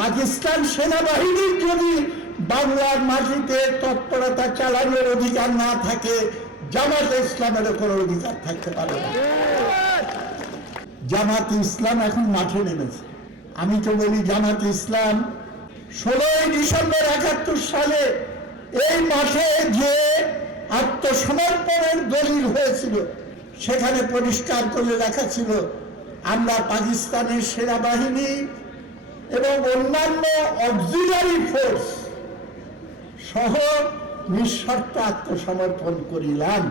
পাকিস্তান সেনাবাহিনীর যদি বাংলার মাটিতে তৎপরতা চালানোর অধিকার না থাকে, জামাত ইসলামের কোনো অধিকার থাকতে পারে জামাত ইসলাম এখন মাঠে নেমেছে। আমি তো বলি জামাত ইসলাম ষোলোই ডিসেম্বর একাত্তর সালে এই মাঠে যে আত্মসমর্পণের দলিল হয়েছিল, সেখানে পরিষ্কার করে লেখা ছিল, আমরা পাকিস্তানের সেনাবাহিনী এবং অন্যান্য অক্সিলারি ফোর্স সহ নিঃশর্ত আত্মসমর্পণ করিলাম।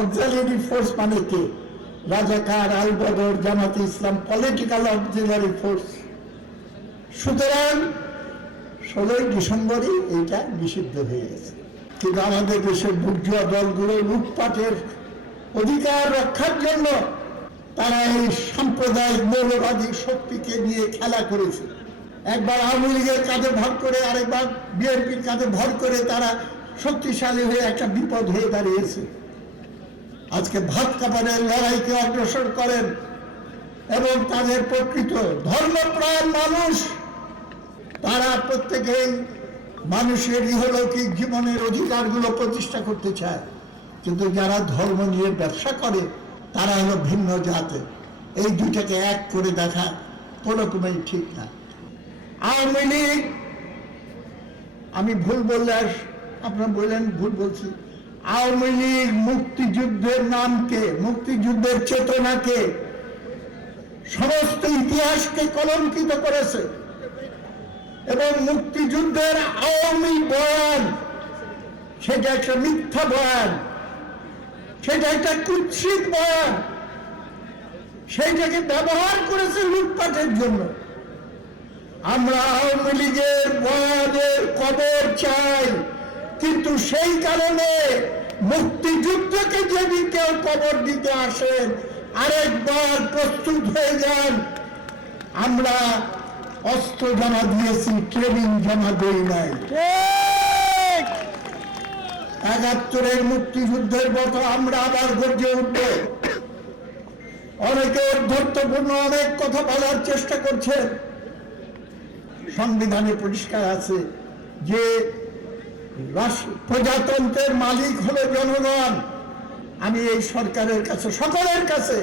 অক্সিলারি ফোর্স মানে কে? রাজাকার আল বদর জামাতে ইসলাম পলিটিক্যাল অক্সিলারি ফোর্স সুতরাং ষোলোই ডিসেম্বরই এইটা নিষিদ্ধ হয়ে গেছে। কিন্তু আমাদের দেশের বুর্জুয়া দলগুলো লুটপাটের অধিকার রক্ষার জন্য তারা এই সাম্প্রদায়িক মৌলবাদী শক্তিকে নিয়ে খেলা করেছে। একবার আওয়ামী লীগের কাঁধে ভর করে, আরেকবার বিএনপির কাঁধে ভর করে তারা শক্তিশালী হয়ে একটা বিপদ হয়ে দাঁড়িয়েছে। আজকে ভাত কাপড়ের লড়াইকে অগ্রসর করেন এবং তাদের প্রকৃত ধর্মপ্রাণ মানুষ, তারা প্রত্যেকেই মানুষের ইহলৌকিক জীবনের অধিকারগুলো প্রতিষ্ঠা করতে চায়। কিন্তু যারা ধর্ম নিয়ে ব্যবসা করে তারা হলো ভিন্ন জাতে। এই দুইটাকে এক করে দেখা কোনো রকমই ঠিক না। আওয়ামী লীগ, আমি ভুল বললে আর আপনারা বললেন, ভুল বলছি। আওয়ামী লীগ মুক্তিযুদ্ধের নামকে মুক্তিযুদ্ধের চেতনাকে সমস্ত ইতিহাসকে কলঙ্কিত করেছে। এবং মুক্তিযুদ্ধের আওয়ামী বয়ান, সেটা একটা মিথ্যা বয়ান। সেটা একটা কুৎসিত বয়ান। সেইটাকে ব্যবহার করেছে লুটপাটের জন্য। আমরা আওয়ামী লীগের বয়ানের কবর চাই, কিন্তু সেই কারণে মুক্তিযুদ্ধকে যদি কেউ কবর দিতে আসেন, আরেকবার প্রস্তুত হয়ে যান। আমরা অস্ত্র জমা দিয়েছি, ট্রেনিং জমা দেই নাই। একাত্তরের মুক্তিযুদ্ধের মতো আমরা আবার গর্জে উঠব। অনেকে অধ্যর্থপূর্ণ অনেক কথা বলার চেষ্টা করছেন সংবিধানে পরিষ্কার আছে যে প্রজাতন্ত্রের মালিক হলো জনগণ। আমি এই সরকারের কাছে, সকলের কাছে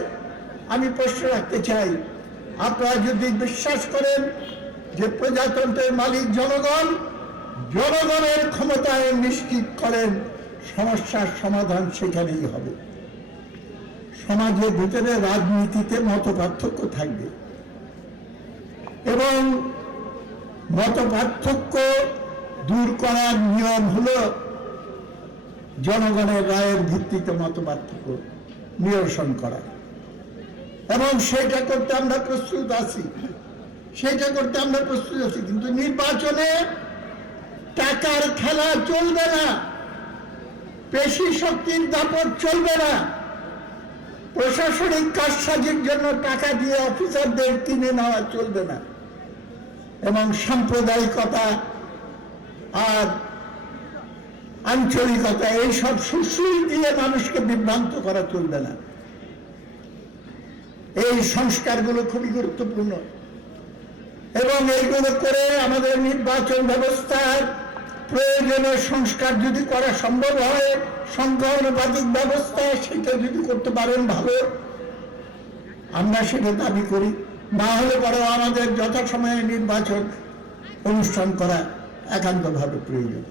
আমি প্রশ্ন রাখতে চাই। আপনারা যদি বিশ্বাস করেন যে প্রজাতন্ত্রের মালিক জনগণ জনগণের ক্ষমতায় নিশ্চিত করেন, সমস্যার সমাধান সেখানেই হবে। সমাজের ভিতরে রাজনীতিতে মত পার্থক্য থাকবে এবং মত পার্থক্য দূর করার নিয়ম হলো জনগণের রায়ের ভিত্তিতে মত পার্থক্য নিরসন করা। এবং সেটা করতে আমরা প্রস্তুত আছি। সেটা করতে আমরা প্রস্তুত আছি, কিন্তু নির্বাচনে টাকার খেলা চলবে না। পেশি শক্তির দাপট চলবে না। প্রশাসনিক কাজসাজির জন্য টাকা দিয়ে অফিসারদের কিনে নেওয়া চলবে না। এবং সাম্প্রদায়িকতা আর আঞ্চলিকতা, এইসব সুশ্রী দিয়ে মানুষকে বিভ্রান্ত করা চলবে না। এই সংস্কারগুলো খুবই গুরুত্বপূর্ণ। এবং এইগুলো করে আমাদের নির্বাচন ব্যবস্থার প্রয়োজনীয় সংস্কার যদি করা সম্ভব হয় সংখ্যানুপাতিক ব্যবস্থা সেটা যদি করতে পারেন ভালো। আমরা সেটা দাবি করি। না হলে পরেও আমাদের যথাসময়ে নির্বাচন অনুষ্ঠান করা একান্তভাবে প্রয়োজন।